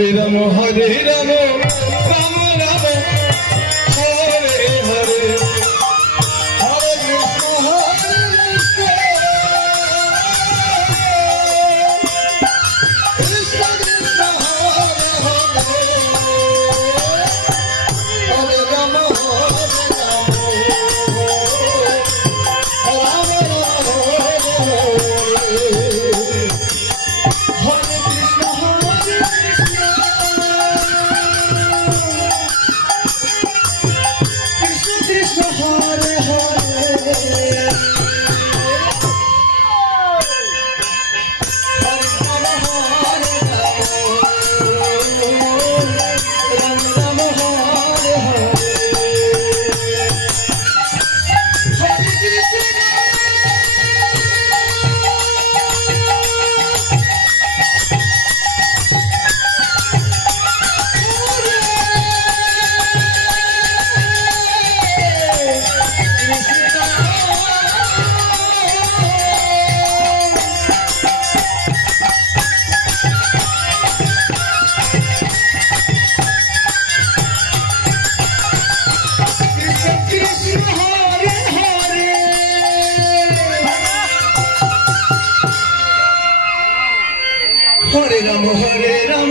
Hare Ram Hare Ram Hare Hare Hare Ram Hare Ram.